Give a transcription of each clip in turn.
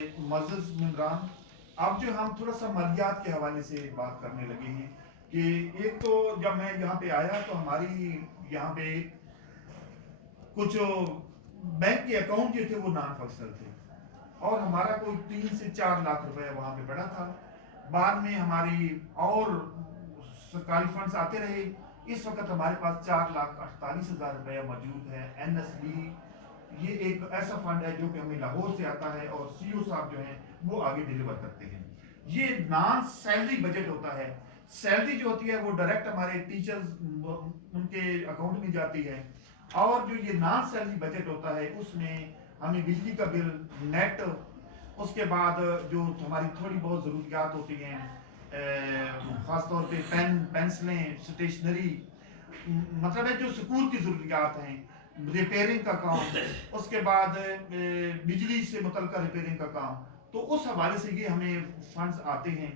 معزز ممبران، اب جو ہم تھوڑا سا مالیات کے حوالے سے بات کرنے لگے ہیں کہ ایک تو جب میں یہاں پہ آیا تو ہماری یہاں پہ کچھ بینک کے اکاؤنٹ جو تھے وہ نان فنکشنل تھے اور ہمارا کوئی 3 سے 4 لاکھ روپے وہاں پہ پڑا تھا. بعد میں ہماری اور سرکاری فنڈز آتے رہے. اس وقت ہمارے پاس 4,48,000 روپے موجود ہے. NSB یہ ایک ایسا فنڈ ہے جو کہ ہمیں لاہور سے آتا ہے اور CO صاحب جو ہیں وہ آگے ڈیلیور کرتے ہیں. یہ نان سیلری بجٹ ہوتا ہے. سیلری جو ہوتی ہے وہ ڈائریکٹ ہمارے ٹیچرز ان کے اکاؤنٹ میں جاتی ہے اور جو یہ نان سیلری بجٹ ہوتا ہے اس میں ہمیں بجلی کا بل نیٹ، اس کے بعد جو ہماری تھوڑی بہت ضروریات ہوتی ہیں خاص طور پہ پین پینسلیں اسٹیشنری، مطلب ہے جو سکول کی ضروریات ہیں، ریپیرنگ کا کام، اس کے بعد بجلی سے متعلقہ ریپیرنگ کا کام، تو اس حوالے سے یہ ہمیں فنڈز آتے ہیں.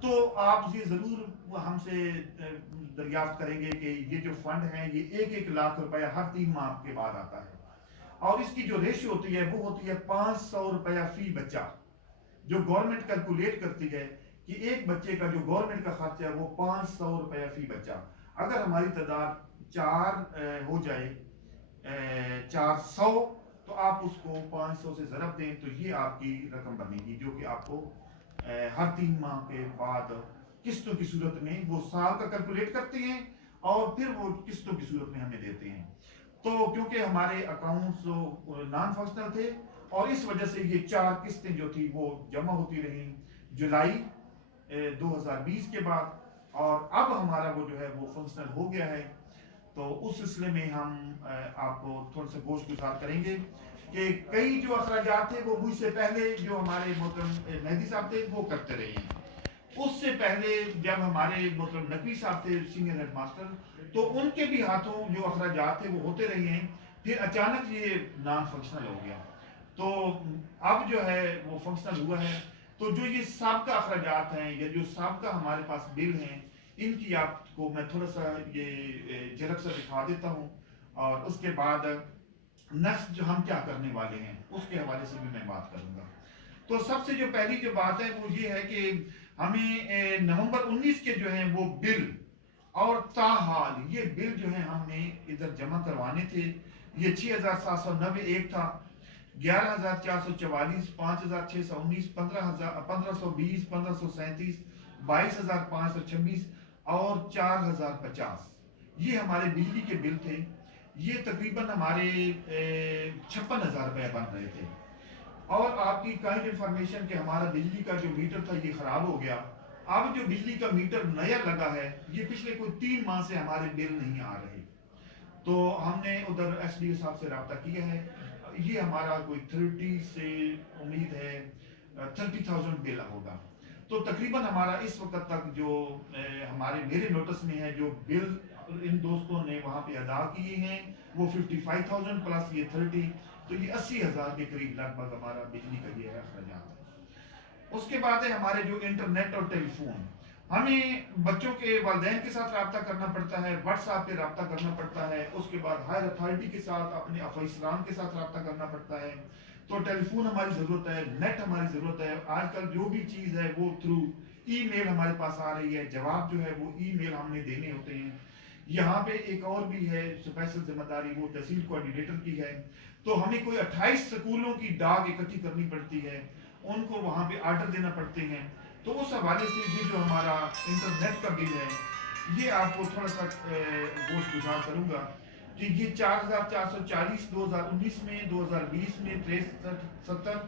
تو آپ یہ ضرور ہم سے دریافت کریں گے کہ یہ جو فنڈ ہیں یہ 1,1 لاکھ روپیہ ہر 3 ماہ کے بعد آتا ہے اور اس کی جو ریشو ہوتی ہے وہ ہوتی ہے 500 روپیہ فی بچہ، جو گورنمنٹ کیلکولیٹ کرتی ہے کہ ایک بچے کا جو گورنمنٹ کا خرچہ ہے وہ 500 روپیہ فی بچہ. اگر ہماری تعداد 4 ہو جائے 400 تو آپ اس کو 500 سے ضرب دیں تو یہ آپ کی رقم بنے گی جو کہ آپ کو ہر 3 ماہ کے بعد قسطوں کی صورت میں وہ سال کا کیلکولیٹ کرتے ہیں اور پھر وہ قسطوں کی صورت میں ہمیں دیتے ہیں. تو کیونکہ ہمارے اکاؤنٹس نان فنکشنل تھے اور اس وجہ سے یہ 4 قسطیں جو تھی وہ جمع ہوتی رہیں جولائی 2020 کے بعد، اور اب ہمارا وہ جو ہے وہ فنکشنل ہو گیا ہے. تو اس سلسلے میں ہم آپ کو تھوڑا سا گوش گزار کریں گے کہ کئی جو اخراجات تھے وہ مجھ سے پہلے جو ہمارے محترم مہدی صاحب تھے وہ کرتے رہے ہیں. اس سے پہلے جب ہمارے محترم نقوی صاحب تھے سینئر ہیڈ ماسٹر تو ان کے بھی ہاتھوں جو اخراجات تھے وہ ہوتے رہے ہیں. پھر اچانک یہ نان فنکشنل ہو گیا تو اب جو ہے وہ فنکشنل ہوا ہے. تو جو یہ سابقہ اخراجات ہیں یا جو سابقہ ہمارے پاس بل ہیں ان کی آپ کو میں تھوڑا سا یہ جھلک سے دکھا دیتا ہوں اور اس کے بعد نیکسٹ جو ہم کیا کرنے والے ہیں اس کے حوالے سے بھی میں بات کروں گا. تو سب سے جو پہلی جو بات ہے وہ یہ ہے کہ ہمیں نومبر 19 کے جو ہیں وہ بل اور تاحال یہ بل جو ہیں ہم نے ادھر جمع کروانے تھے. یہ 6,790 ایک تھا، 11,444، 5,619، 1520، 1537، 22,526 اور 4,050 یہ ہمارے بجلی کے بل تھے. یہ تقریباً ہمارے 56,000 روپے بن رہے تھے. اور آپ کی کائنڈ انفارمیشن کہ ہمارا بجلی کا جو میٹر تھا یہ خراب ہو گیا. اب جو بجلی کا میٹر نیا لگا ہے یہ پچھلے کوئی 3 ماہ سے ہمارے بل نہیں آ رہے. تو ہم نے ادھر SDO صاحب سے رابطہ کیا ہے. یہ ہمارا کوئی 30 سے امید ہے 30,000 بل ہوگا. تو تقریباً ہمارا اس وقت تک جو ہمارے میرے نوٹس میں ہے جو بل ان دوستوں نے وہاں پہ ادا کیے ہیں وہ 55,000 پلس یہ 30، تو یہ 80,000 کے قریب لگ بھگ ہمارا بجلی کا یہ اخراجات ہے. اس کے بعد ہے ہمارے جو انٹرنیٹ اور ٹیلی فون. ہمیں بچوں کے والدین کے ساتھ رابطہ کرنا پڑتا ہے، واٹس ایپ پہ رابطہ کرنا پڑتا ہے، اس کے بعد ہائر اتھارٹی کے ساتھ اپنے افسران کے ساتھ رابطہ کرنا پڑتا ہے. تو ٹیلی فون ہماری ضرورت ہے، نیٹ ہماری ضرورت ہے. آج کل جو بھی چیز ہے وہ تھرو ای میل ہمارے پاس آ رہی ہے، جواب جو ہے وہ ای میل ہم نے دینے ہوتے ہیں. یہاں پہ ایک اور بھی ہے اسپیشل ذمہ داری وہ تحصیل کوآرڈینیٹر کی ہے. تو ہمیں کوئی 28 سکولوں کی ڈاک اکٹھی کرنی پڑتی ہے، ان کو وہاں پہ آرڈر دینا پڑتے ہیں. تو اس حوالے سے یہ جو ہمارا انٹرنیٹ کا بل ہے یہ آپ کو تھوڑا سا گوش گزار کروں گا کہ یہ 4,440 2019 میں، 2020 میں 6370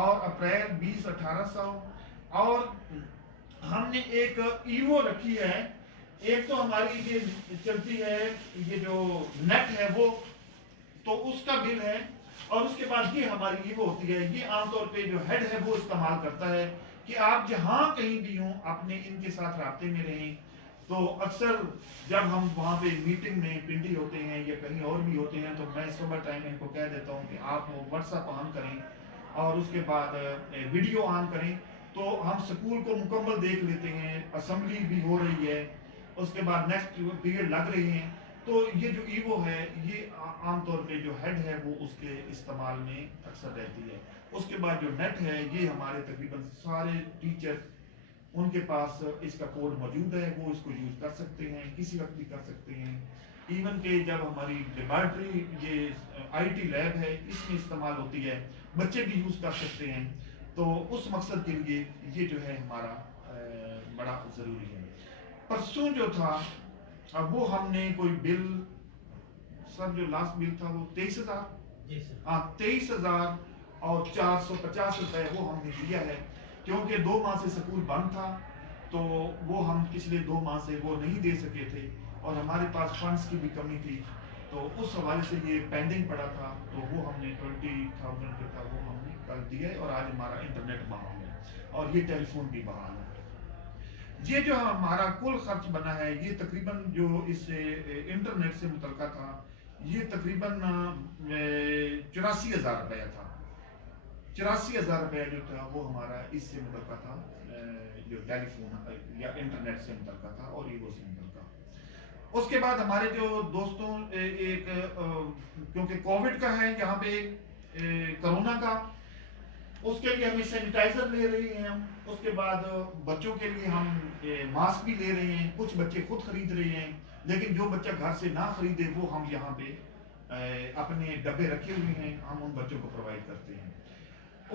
اور اپریل 20 1800. اور ہم نے ایک ایوو رکھی ہے. ایک تو ہماری یہ چلتی ہے یہ جو نیٹ ہے وہ، تو اس کا بل ہے. اور اس کے بعد یہ ہماری ایوو ہوتی ہے. یہ عام طور پہ جو ہیڈ ہے وہ استعمال کرتا ہے کہ آپ جہاں کہیں بھی ہوں اپنے ان کے ساتھ رابطے میں رہیں. تو اکثر جب ہم وہاں پہ میٹنگ میں پنڈی ہوتے ہیں یا کہیں اور بھی ہوتے ہیں تو میں صبح ٹائم ان کو کہہ دیتا ہوں کہ آپ واٹس ایپ آن کریں اور اس کے بعد ویڈیو آن کریں. تو ہم سکول کو مکمل دیکھ لیتے ہیں، اسمبلی بھی ہو رہی ہے، اس کے بعد نیکسٹ پیریڈ لگ رہے ہیں. تو یہ جو ایوو ہے یہ عام طور پہ جو ہیڈ ہے وہ اس کے استعمال میں اکثر رہتی ہے. اس کے بعد جو نیٹ ہے یہ ہمارے تقریباً سارے ٹیچر ان کے پاس اس کا کوڈ موجود ہے، وہ اس کو یوز کر سکتے ہیں، کسی وقت بھی کر سکتے ہیں۔ ایون کہ جب ہماری لیبارٹری یہ آئی ٹی لیب ہے اس میں استعمال ہوتی ہے، بچے بھی یوز کر سکتے ہیں، تو اس مقصد کے لیے یہ جو ہے ہمارا بڑا ضروری ہے۔ پرسوں جو تھا اب وہ ہم نے کوئی بل، سر جو لاسٹ بل تھا وہ 23,000، ہاں 23,000 اور 450 روپے وہ ہم نے دیا ہے، کیونکہ 2 ماہ سے سکول بند تھا تو وہ ہم پچھلے 2 ماہ سے وہ نہیں دے سکے تھے، اور ہمارے پاس فنڈز کی بھی کمی تھی، تو اس حوالے سے یہ پینڈنگ پڑا تھا، تو وہ ہم نے 20,000 جو تھا وہ ہم نے کل دیا ہے، اور آج ہمارا انٹرنیٹ بحال ہے اور یہ ٹیلی فون بھی بحال ہے۔ یہ جو ہمارا کل خرچ بنا ہے یہ تقریباً جو اس انٹرنیٹ سے متعلقہ تھا یہ تقریباً 84,000 روپیہ تھا۔ 84,000 روپیہ جو تھا وہ ہمارا اس سے متعلقہ تھا، جو ٹیلی فون یا انٹرنیٹ سے متعلقہ تھا اور ایگو سے متعلقہ۔ اس کے بعد ہمارے جو دوستوں ایک کیونکہ کووڈ کا ہے یہاں پہ، کرونا کا، اس کے لیے ہم سینیٹائزر لے رہے ہیں، اس کے بعد بچوں کے لیے ہم ماسک بھی لے رہے ہیں، کچھ بچے خود خرید رہے ہیں، لیکن جو بچہ گھر سے نہ خریدے وہ ہم یہاں پہ اپنے ڈبے رکھے ہوئے ہیں، ہم ان بچوں کو پرووائڈ کرتے ہیں۔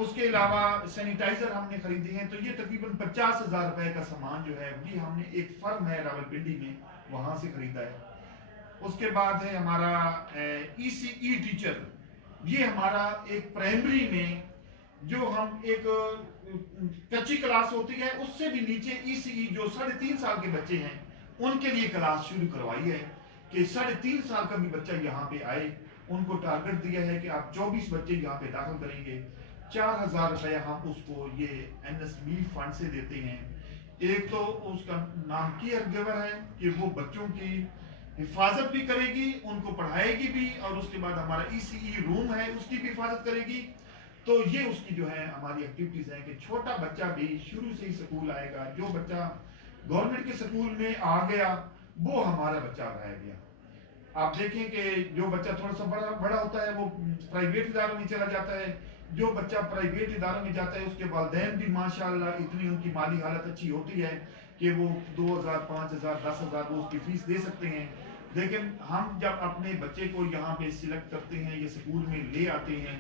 اس کے علاوہ سینیٹائزر ہم نے خریدے ہیں، تو یہ تقریباً 50,000 روپے کا سامان جو ہے یہ ہم نے ایک فرم ہے راولپنڈی میں وہاں سے خریدا ہے۔ اس کے بعد ہے ہمارا ای سی ای ٹیچر، یہ ہمارا ایک پرائمری میں جو ہم ایک کچی کلاس ہوتی ہے اس سے بھی نیچے ای سی ای جو 3.5 سال کے بچے ہیں ان کے لیے کلاس شروع کروائی ہے کہ 3.5 سال کا بھی بچہ یہاں پہ آئے، ان کو ٹارگٹ دیا ہے کہ آپ 24 بچے یہاں پہ داخل کریں گے، 4,000 روپیہ ہم اس کو یہ این ایس بی فنڈ سے دیتے ہیں۔ ایک تو اس کا نام کیئر گیور ہے کہ وہ بچوں کی حفاظت بھی کرے گی، ان کو پڑھائے گی بھی، اور اس کے بعد ہمارا ای سی ای روم ہے اس کی بھی حفاظت کرے گی۔ تو یہ اس کی جو ہے ہماری ایکٹیویٹیز ہیں کہ چھوٹا بچہ بھی شروع سے ہی سکول آئے گا، جو بچہ گورنمنٹ کے سکول میں آ گیا وہ ہمارا بچہ رہ گیا۔ آپ دیکھیں کہ جو بچہ تھوڑا سا بڑا ہوتا ہے وہ پرائیویٹ اداروں میں چلا جاتا ہے، جو بچہ پرائیویٹ اداروں میں جاتا ہے اس کے والدین بھی ماشاءاللہ اتنی ان کی مالی حالت اچھی ہوتی ہے کہ وہ 2,000 5,000 10,000 وہ اس کی فیس دے سکتے ہیں، لیکن ہم جب اپنے بچے کو یہاں پہ سلیکٹ کرتے ہیں، یہ سکول میں لے آتے ہیں،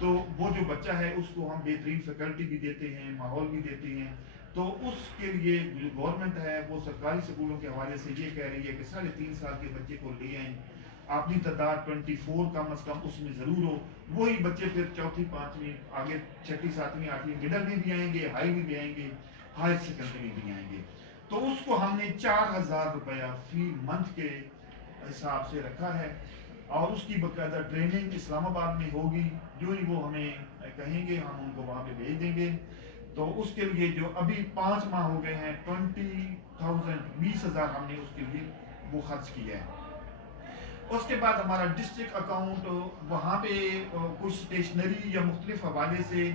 تو وہ جو بچہ ہے اس کو ہم بہترین فیکلٹی بھی دیتے ہیں، ماحول بھی دیتے ہیں، تو اس کے لیے جو گورنمنٹ ہے وہ سرکاری سکولوں کے حوالے سے یہ کہہ رہی ہے کہ 3.5 سال کے بچے کو لے آئیں، اپنی تعداد 24 کم از کم اس میں ضرور ہو، وہی بچے پھر 4th 5ویں آگے 6th 7ویں 8ویں مڈل میں بھی آئیں گے، ہائی میں بھی آئیں گے، ہائر سیکنڈری میں بھی آئیں گے۔ تو اس کو ہم نے 4,000 روپیہ فی منتھ کے حساب سے رکھا ہے، اور اس کی باقاعدہ ٹریننگ اسلام آباد میں ہوگی، جو ہی وہ ہمیں کہیں گے ہم ان کو وہاں پہ بھیج دیں گے۔ تو اس کے لیے جو ابھی 5 ماہ ہو گئے ہیں 20,000 ہم نے اس کے لیے وہ خرچ کیا ہے۔ اس کے بعد ہمارا ڈسٹرکٹ اکاؤنٹ وہاں پہ کچھ اسٹیشنری یا مختلف حوالے سے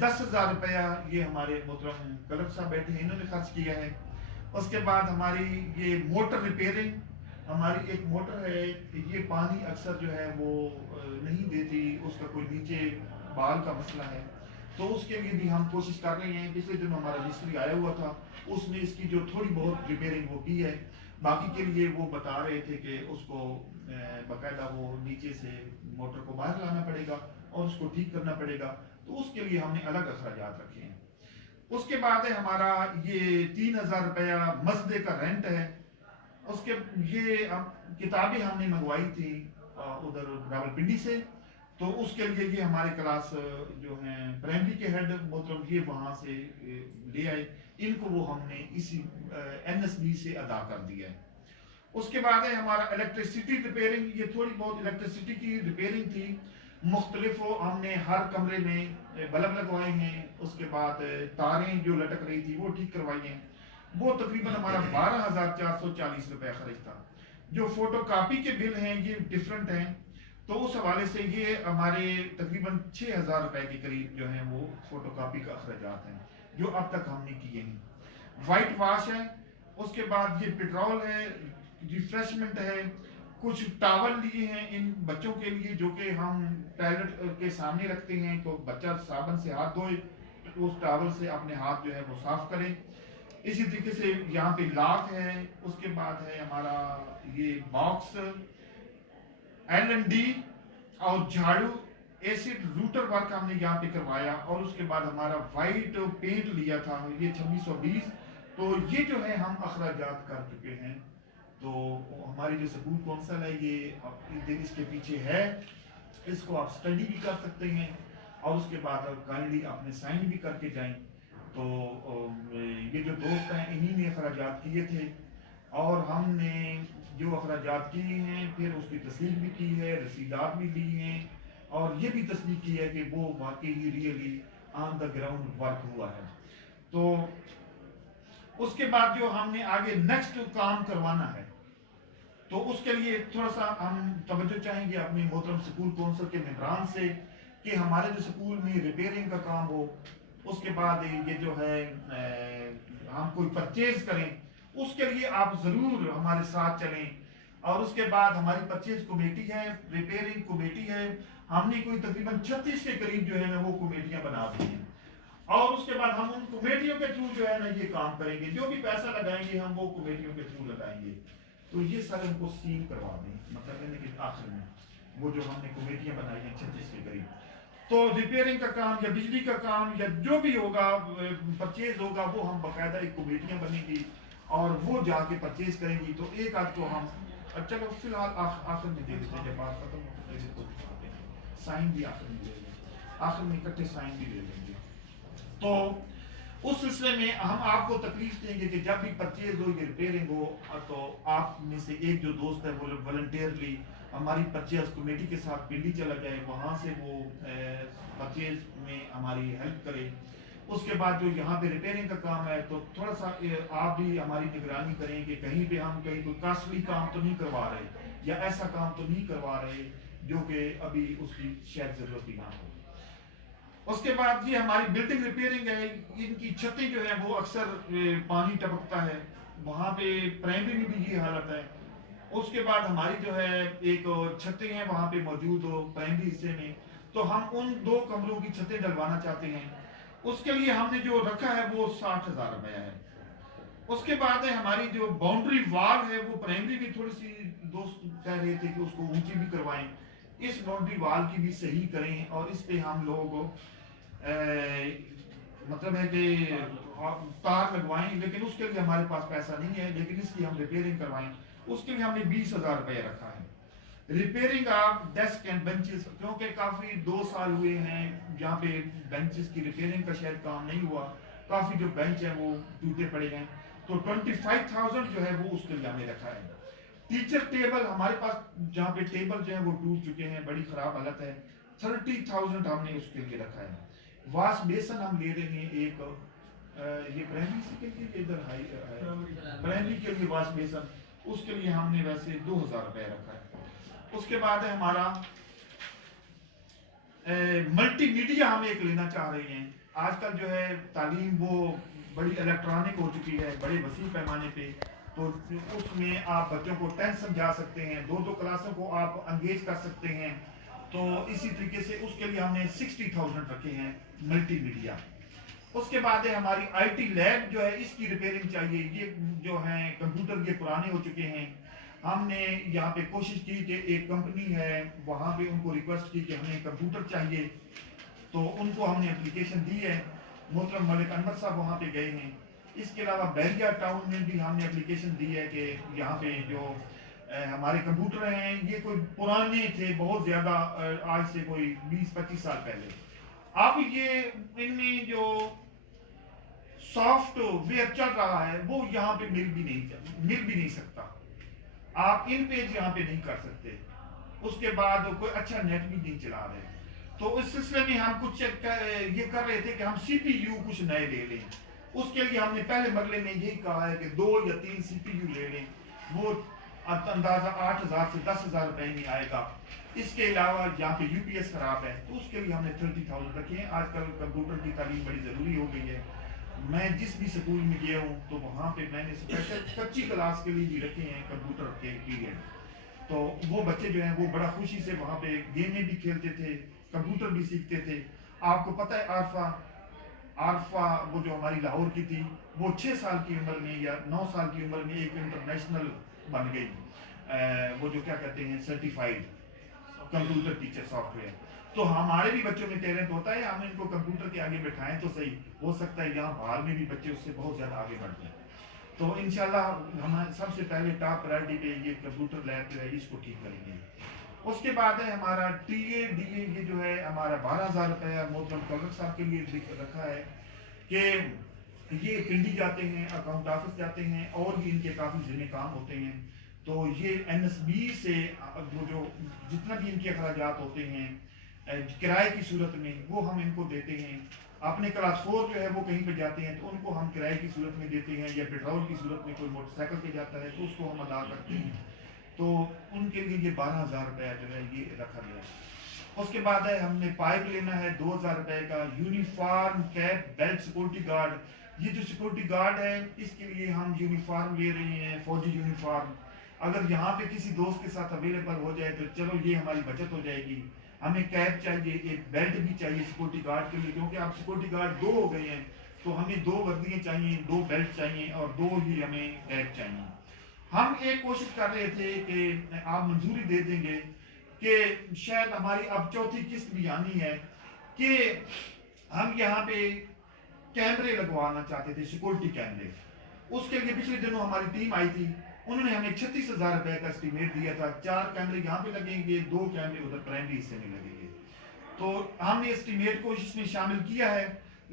10,000 روپیہ یہ ہمارے محترم کلرک صاحب بیٹھے ہیں انہوں نے خرچ کیا ہے۔ اس کے بعد ہماری یہ موٹر ریپیئرنگ، ہماری ایک موٹر ہے یہ پانی اکثر جو ہے وہ نہیں دیتی، اس کا کوئی نیچے بال کا مسئلہ ہے، تو اس کے لیے بھی ہم کوشش کر رہے ہیں۔ پچھلے دن ہمارا مستری آیا ہوا تھا، اس نے اس کی جو تھوڑی بہت ریپیئرنگ وہ کی ہے، باقی کے لیے وہ بتا رہے تھے کہ اس کو باقاعدہ وہ نیچے سے موٹر کو باہر لانا پڑے گا اور اس کو ٹھیک کرنا پڑے گا، تو اس کے لیے ہم نے الگ اخراجات رکھے ہیں۔ اس کے بعد ہے ہمارا یہ 3,000 روپیہ مسجد کا رینٹ ہے، اس کے یہ کتابیں ہم نے منگوائی تھی ادھر راولپنڈی سے، تو اس کے لیے یہ ہمارے کلاس جو ہیں پرائمری کے ہیڈ محترم یہ وہاں سے لے آئے، ان کو وہ ہم نے اسی این ایس بی سے ادا کر دیا ہے۔ اس کے بعد ہے ہمارا الیکٹریسٹی ریپیئرنگ، یہ تھوڑی بہت الیکٹریسٹی کی ریپیئرنگ تھی، مختلف ہم نے ہر کمرے میں بلب لگوائے ہیں، اس کے بعد تاریں جو لٹک رہی تھی وہ ٹھیک کروائی ہیں، وہ تقریباً ہمارا 12,440 روپے خرچ تھا۔ جو فوٹو کاپی کے بل ہیں یہ ڈیفرنٹ ہیں، تو اس حوالے سے یہ ہمارے تقریباً 6,000 روپے کے قریب جو ہیں وہ فوٹو کاپی کا اخراجات ہیں جو اب تک ہم نے کیے ہیں۔ وائٹ واش ہے، اس کے بعد یہ پیٹرول ہے، ریفریشمنٹ ہے، کچھ ٹاول لیے ہیں ان بچوں کے لیے جو کہ ہم ٹوائلٹ کے سامنے رکھتے ہیں، تو بچہ صابن سے ہاتھ دھوئے اس ٹاول سے اپنے ہاتھ جو ہے وہ صاف کرے۔ اسی طریقے سے یہاں پہ لاک ہے، اس کے بعد ہے ہمارا یہ باکس L&D اور جھاڑو ایسڈ روٹر ورک ہم نے یہاں پہ کروایا، اور اس کے بعد ہمارا وائٹ پینٹ لیا تھا یہ 2620۔ تو یہ جو ہے ہم اخراجات کر چکے ہیں۔ تو ہماری جو سکول کونسل ہے یہ اس کے پیچھے ہے، اس کو آپ سٹڈی بھی کر سکتے ہیں، اور اس کے بعد کائنڈلی اپنے سائن بھی کر کے جائیں۔ تو یہ جو دوست ہیں انہی نے اخراجات کیے تھے، اور ہم نے جو اخراجات کیے ہیں پھر اس کی تصدیق بھی کی ہے، رسیدات بھی لی ہیں، اور یہ بھی تصدیق کی ہے کہ وہ واقعی really on the ground work ہوا ہے۔ تو اس کے بعد جو ہم نے آگے نیکسٹ کام کروانا ہے، تو اس کے لیے تھوڑا سا ہم توجہ چاہیں گے اپنی محترم سکول کونسل کے ممبران سے کہ ہمارے جو سکول میں ریپیئرنگ کا کام ہو، اس کے بعد یہ جو ہے ہم کوئی پرچیز کریں، اس کے لیے آپ ضرور ہمارے ساتھ چلیں۔ اور اس کے بعد ہماری پرچیز کمیٹی ہے، ریپیئرنگ کمیٹی ہے، ہم نے کوئی تقریباً 36 کے قریب جو ہے نا وہ کمیٹیاں بنا دی ہیں، اور اس کے بعد ہم ان کمیٹیوں کے تھرو جو ہے نا یہ کام کریں گے، جو بھی پیسہ لگائیں گے ہم وہ کمیٹیوں کے تھرو لگائیں گے۔ تو یہ سارے ان کو سیل کروا دیں، مطلب ہے کہ آخر میں وہ جو ہم نے کمیٹیاں بنائی ہیں 36 کے قریب، تو ریپیئرنگ کا کام یا بجلی کا کام یا جو بھی ہوگا پرچیز ہوگا وہ ہم باقاعدہ ایک کمیٹیاں بنیں گی اور وہ جا کے پرچیز کریں گی۔ تو ایک آدھ کو ہم چلو فی الحال آخر میں دے دیتے ہیں، جب بات ختم ہو تو سائن بھی آخر میں دے دیں گے، آخر میں اکٹھے سائن بھی دے دیں گے۔ تو اس سلسلے میں ہم آپ کو تکلیف دیں گے کہ جب بھی پرچیز ہو یا ریپیئرنگ ہو تو آپ میں سے ایک جو دوست ہے وہ والنٹیئرلی ہماری پرچیز کمیٹی کے ساتھ پنڈی چلا جائے، وہاں سے وہ پرچیز میں ہماری ہیلپ کرے۔ اس کے بعد جو یہاں پہ ریپیئرنگ کا کام ہے تو تھوڑا سا آپ بھی ہماری نگرانی کریں کہ کہیں پہ ہم کہیں کوئی کاسٹلی کام تو نہیں کروا رہے یا ایسا کام تو نہیں کروا رہے جو کہ ابھی اس کی شاید ضرورت ہی نہ ہو۔ اس کے بعد یہ ہماری بلڈنگ ریپیئرنگ ہے، ان کی چھتیں جو ہیں وہ اکثر پانی ٹپکتا ہے، وہاں پہ پرائمری میں بھی یہ حالت ہے۔ اس کے بعد ہماری جو ہے ایک چھتیں ہیں وہاں پہ موجود ہو پرائمری حصے میں، تو ہم ان 2 کمروں کی چھتیں ڈلوانا چاہتے ہیں۔ اس کے لیے ہم نے جو رکھا ہے وہ 60,000 روپیہ ہے۔ اس کے بعد ہے ہماری جو باؤنڈری وال ہے وہ پرائمری بھی تھوڑی سی دوست کہہ رہے تھے کہ اس کو اونچی بھی کروائیں، اس باؤنڈری وال کی بھی صحیح کریں، اور اس پہ ہم لوگ مطلب ہے کہ تار لگوائیں، لیکن اس کے لیے ہمارے پاس پیسہ نہیں ہے، لیکن اس کی ہم ریپیئرنگ کروائیں، اس کے لیے ہم نے 20,000 روپیہ رکھا ہے۔ Repairing of desk and benches, کیونکہ کافی 2 سال ہوئے ہیں جہاں پہ بینچز کی ریپیئرنگ کا شاید کام نہیں ہوا، کافی جو بینچ ہیں وہ ٹوٹے پڑے ہیں، تو 25,000 جو ہے وہ اس کے لیے ہم نے رکھا ہے۔ ٹیچر ٹیبل ہمارے پاس جہاں پہ ٹیبل جو ہیں وہ ٹوٹ چکے ہیں، بڑی خراب حالت ہے، 30,000 ہم نے اس کے لیے رکھا ہے۔ واش بیسن ہم لے رہے ہیں ایک، یہ پرائمری سے کے لیے ادھر ہائی پرائمری کے لیے واش بیسن، اس کے لیے ہم نے ویسے 2,000 روپیہ رکھا ہے۔ اس کے بعد ہے ہمارا ملٹی میڈیا ہم ایک لینا چاہ رہے ہیں۔ آج کل جو ہے تعلیم وہ بڑی الیکٹرانک ہو چکی ہے، بڑے وسیع پیمانے پہ، تو اس میں آپ بچوں کو 10 سمجھا سکتے ہیں، 2 کلاسوں کو آپ انگیج کر سکتے ہیں۔ تو اسی طریقے سے اس کے لیے ہم نے 60,000 رکھے ہیں ملٹی میڈیا۔ اس کے بعد ہے ہماری آئی ٹی لیب جو ہے اس کی ریپیئرنگ چاہیے، یہ جو ہیں کمپیوٹر یہ پرانے ہو چکے ہیں، ہم نے یہاں پہ کوشش کی کہ ایک کمپنی ہے وہاں پہ ان کو ریکویسٹ کی کہ ہمیں کمپیوٹر چاہیے، تو ان کو ہم نے اپلیکیشن دی ہے، محترم ملک انور صاحب وہاں پہ گئے ہیں۔ اس کے علاوہ بیریا ٹاؤن میں بھی ہم نے اپلیکیشن دی ہے کہ یہاں پہ جو ہمارے کمپیوٹر ہیں یہ کوئی پرانے تھے بہت زیادہ، آج سے کوئی 20-25 سال پہلے، اب یہ ان میں جو سافٹ ویئر چل رہا ہے وہ یہاں پہ مل بھی نہیں سکتا، آپ ان پیج یہاں پہ نہیں کر سکتے، اس کے بعد کوئی اچھا نیٹ بھی نہیں چلا رہے۔ تو اس سلسلے میں ہم کچھ یہ کر رہے تھے کہ ہم سی پی یو کچھ نئے لے لیں، اس کے لیے ہم نے پہلے مرحلے میں یہی کہا ہے کہ 2 یا 3 سی پی یو لے لیں، وہ اندازہ 8,000 سے 10,000 روپے میں آئے گا۔ اس کے علاوہ یہاں پہ یو پی ایس خراب ہے تو اس کے لیے ہم نے 30,000 رکھے ہیں۔ آج کل کمپیوٹر کی تعلیم بڑی ضروری ہو گئی ہے، میں جس بھی سکول میں گیا ہوں تو وہاں پہ میں نے اسپیشل 25 کلاس کے لیے بھی رکھے ہیں کمپیوٹر کے پیریڈ۔ تو وہ بچے جو ہیں وہ بڑا خوشی سے وہاں پہ گیمیں بھی کھیلتے تھے، کمپیوٹر بھی سیکھتے تھے. آپ کو پتہ ہے عارفہ وہ جو ہماری لاہور کی تھی، وہ 6 سال کی عمر میں یا 9 سال کی عمر میں ایک انٹرنیشنل بن گئی. وہ جو کیا کہتے ہیں certified computer teacher soft where. تو ہمارے بھی بچوں میں ٹیلنٹ ہوتا ہے، ہم ان کو کمپیوٹر کے آگے بٹھائیں تو صحیح، ہو سکتا ہے یہاں باہر میں بھی بچے اس سے بہت زیادہ آگے بڑھ جائیں. تو انشاءاللہ ہم سب سے پہلے ٹاپ پرائرٹی پہ یہ کمپیوٹر لیب جو ہے اس کو ٹھیک کریں گے. اس کے بعد ہے ہمارا ٹی اے ڈی اے، یہ جو ہے ہمارا 12,000 روپیہ محترم کلرک صاحب کے لیے رکھا ہے کہ یہ پنڈی جاتے ہیں، اکاؤنٹ آفس جاتے ہیں، اور بھی ان کے کافی ذمہ کام ہوتے ہیں. تو یہ این ایس بی سے وہ جو جتنا بھی ان کے اخراجات ہوتے ہیں کرائے کی صورت میں وہ ہم ان کو دیتے ہیں. اپنے کلاس 4 جو ہے وہ کہیں پہ جاتے ہیں تو ان کو ہم کرائے کی صورت میں دیتے ہیں، یا پیٹرول کی صورت میں کوئی موٹر سائیکل پہ جاتا ہے تو اس کو ہم ادا کرتے ہیں. تو ان کے لیے یہ 12,000 روپیہ جو ہے یہ رکھا گیا ہے. اس کے بعد ہے ہم نے پائپ لینا ہے 2,000 روپے کا. Uniform, cap, belt, security guard. یہ جو سیکورٹی گارڈ ہے اس کے لیے ہم یونیفارم لے رہے ہیں، فوجی یونیفارم. اگر یہاں پہ کسی دوست کے ساتھ اویلیبل ہو جائے تو چلو یہ ہماری بچت ہو جائے گی. ہمیں کیپ چاہیے، ایک بیلٹ بھی چاہیے سیکورٹی گارڈ کے لیے، کیونکہ اب سیکورٹی گارڈ 2 ہو گئے ہیں تو ہمیں 2 وردیاں چاہیے، 2 بیلٹ چاہیے اور 2 ہی ہمیں کیپ چاہیے. ہم ایک کوشش کر رہے تھے کہ آپ منظوری دے دیں گے کہ شاید ہماری اب 4تھی قسط بھی آنی ہے کہ ہم یہاں پہ کیمرے لگوانا چاہتے تھے، سیکورٹی کیمرے. اس کے لیے پچھلے دنوں ہماری ٹیم آئی تھی، انہوں نے ہمیں 36,000 روپے کا اسٹیمیٹ دیا تھا. 4 کیمرے یہاں پہ لگیں گے، 2 کیمرے ادھر پرائمری حصے میں لگیں گے. تو ہم نے اسٹیمیٹ کو اس میں شامل کیا ہے،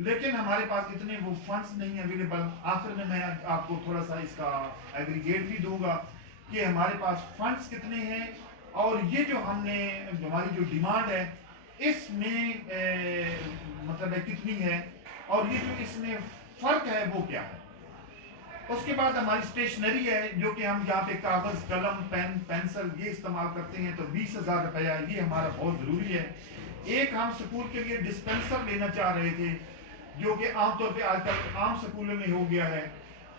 لیکن ہمارے پاس اتنے وہ فنڈز نہیں اویلیبل. آخر میں آپ کو تھوڑا سا اس کا ایگریگیٹ بھی دوں گا کہ ہمارے پاس فنڈز کتنے ہیں اور یہ جو ہم نے ہماری جو ڈیمانڈ ہے اس میں مطلب ہے کتنی ہے، اور یہ جو اس میں فرق ہے وہ کیا ہے. اس کے بعد ہماری اسٹیشنری ہے جو کہ ہم یہاں پہ کاغذ، قلم، پین، پینسل یہ استعمال کرتے ہیں. تو 20,000 روپیہ یہ ہمارا بہت ضروری ہے. ایک ہم سکول کے لیے ڈسپینسر لینا چاہ رہے تھے جو کہ عام طور پہ آج کل عام سکولوں میں ہو گیا ہے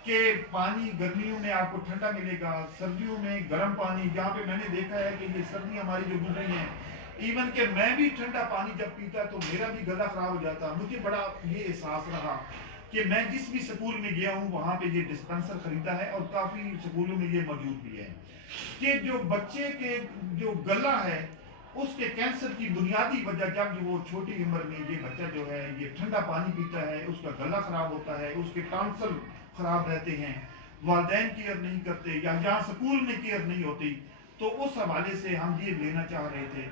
کہ پانی گرمیوں میں آپ کو ٹھنڈا ملے گا، سردیوں میں گرم پانی. جہاں پہ میں نے دیکھا ہے کہ یہ سردی ہماری جو گزری ہیں، ایون کہ میں بھی ٹھنڈا پانی جب پیتا تو میرا بھی گلا خراب ہو جاتا. مجھے بڑا یہ احساس رہا کہ میں جس بھی سکول میں گیا ہوں وہاں پہ یہ ڈسپینسر خریدا ہے، اور کافی سکولوں میں یہ موجود بھی ہے کہ جو بچے کے جو گلا ہے اس کے کینسر کی بنیادی وجہ جب وہ چھوٹی عمر میں یہ بچہ جو ہے یہ ٹھنڈا پانی پیتا ہے، اس کا گلا خراب ہوتا ہے، اس کے ٹانسل خراب رہتے ہیں، والدین کیئر نہیں کرتے یا جہاں سکول میں کیئر نہیں ہوتی. تو اس حوالے سے ہم یہ لینا چاہ رہے تھے.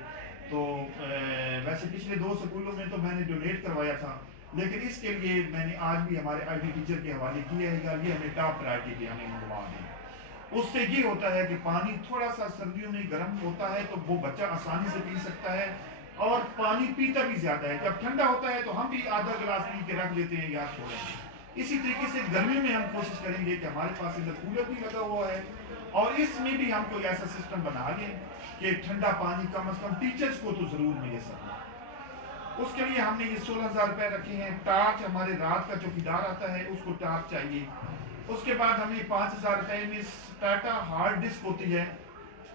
تو ویسے پچھلے 2 سکولوں میں تو میں نے ڈونیٹ کروایا تھا، لیکن اس کے لیے میں نے آج بھی ہمارے آئی ٹی ٹیچر کے حوالے کیا ہے، یہ ہمیں ٹاپ پرائرٹی پہ ہمیں منگوا دیں. اس سے یہ ہوتا ہے کہ پانی تھوڑا سا سردیوں میں گرم ہوتا ہے تو وہ بچہ آسانی سے پی سکتا ہے اور پانی پیتا بھی زیادہ ہے. جب ٹھنڈا ہوتا ہے تو ہم بھی آدھا گلاس پی کے رکھ لیتے ہیں یا چھوڑیں گے. اسی طریقے سے گرمی میں ہم کوشش کریں گے کہ ہمارے پاس ادھر کولر بھی لگا ہوا ہے اور اس میں بھی ہم کوئی ایسا سسٹم بنا لیں کہ ٹھنڈا پانی کم از کم ٹیچرز کو تو ضرور میسر ہو. اس کے لیے ہم نے یہ 16,000 روپے رکھے ہیں. ٹارچ ہمارے رات کا چوکیدار آتا ہے اس کو ٹارچ چاہیے. اس کے بعد ہمیں 5,000 روپے میں ٹاٹا ہارڈ ڈسک ہوتی ہے.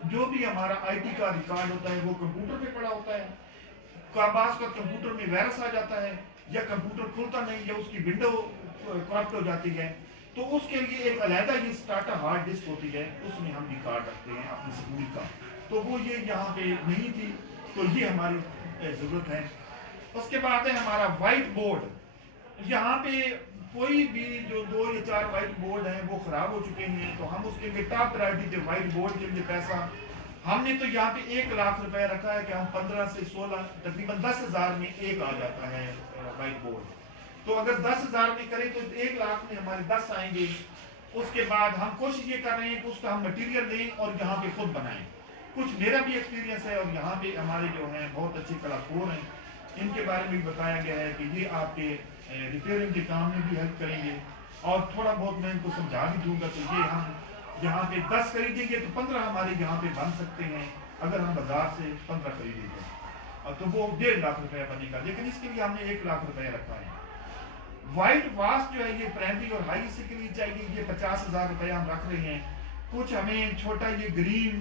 جو بھی ہمارا آئی ٹی کا ریکارڈ ہوتا ہے وہ کمپیوٹر پہ پڑا ہوتا ہے. بعض کا کمپیوٹر میں وائرس آ جاتا ہے یا کمپیوٹر کھلتا نہیں یا اس کی ونڈو کرپٹ ہو جاتی ہے، تو اس کے لیے ایک علیحدہ یہ ٹاٹا ہارڈ ڈسک ہوتی ہے، اس میں ہم ریکارڈ رکھتے ہیں اپنے سکول کا. تو وہ یہ یہاں پہ نہیں تھی تو یہ ہماری ضرورت ہے. اس کے بعد ہے ہمارا وائٹ بورڈ. یہاں پہ کوئی بھی جو 2 یا 4 وائٹ بورڈ ہیں وہ خراب ہو چکے ہیں، تو ہم اس کے لیے ٹاپ پرائرٹی پہ وائٹ بورڈ کے لیے پیسہ ہم نے تو یہاں پہ 1 لاکھ روپے رکھا ہے کہ ہم 15 سے 16 تقریباً 10,000 میں ایک آ جاتا ہے وائٹ بورڈ. تو اگر 10,000 میں کریں تو 1 لاکھ میں ہمارے 10 آئیں گے. اس کے بعد ہم کوشش یہ کر رہے ہیں کہ اس کا ہم مٹیریل لیں اور یہاں پہ خود بنائیں. کچھ میرا بھی ایکسپیرینس ہے اور یہاں پہ ہمارے جو ہیں بہت اچھے کلاکور ہیں، ان کے بارے میں بھی بتایا گیا ہے کہ یہ آپ کے ریپیئرنگ کے کام میں بھی ہیلپ کریں گے. اور تھوڑا بہت میں ان کو سمجھا بھی دوں گا کہ یہ ہم یہاں پہ 10 خریدیں گے تو 15 ہمارے یہاں پہ بن سکتے ہیں اگر ہم بازار سے 15 خریدیں گے تو وہ 1.5 لاکھ روپے بنے گا. لیکن اس کے لیے ہم نے 1 لاکھ روپے رکھا ہے. وائٹ واش جو ہے یہ پرائمری اور ہائی سے کے لیے چاہیے، یہ 50,000 روپے ہم رکھ رہے ہیں. کچھ ہمیں چھوٹا یہ گرین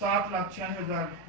7,96,000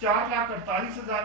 4,48,000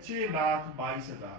6,22,000।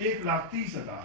1,30,000।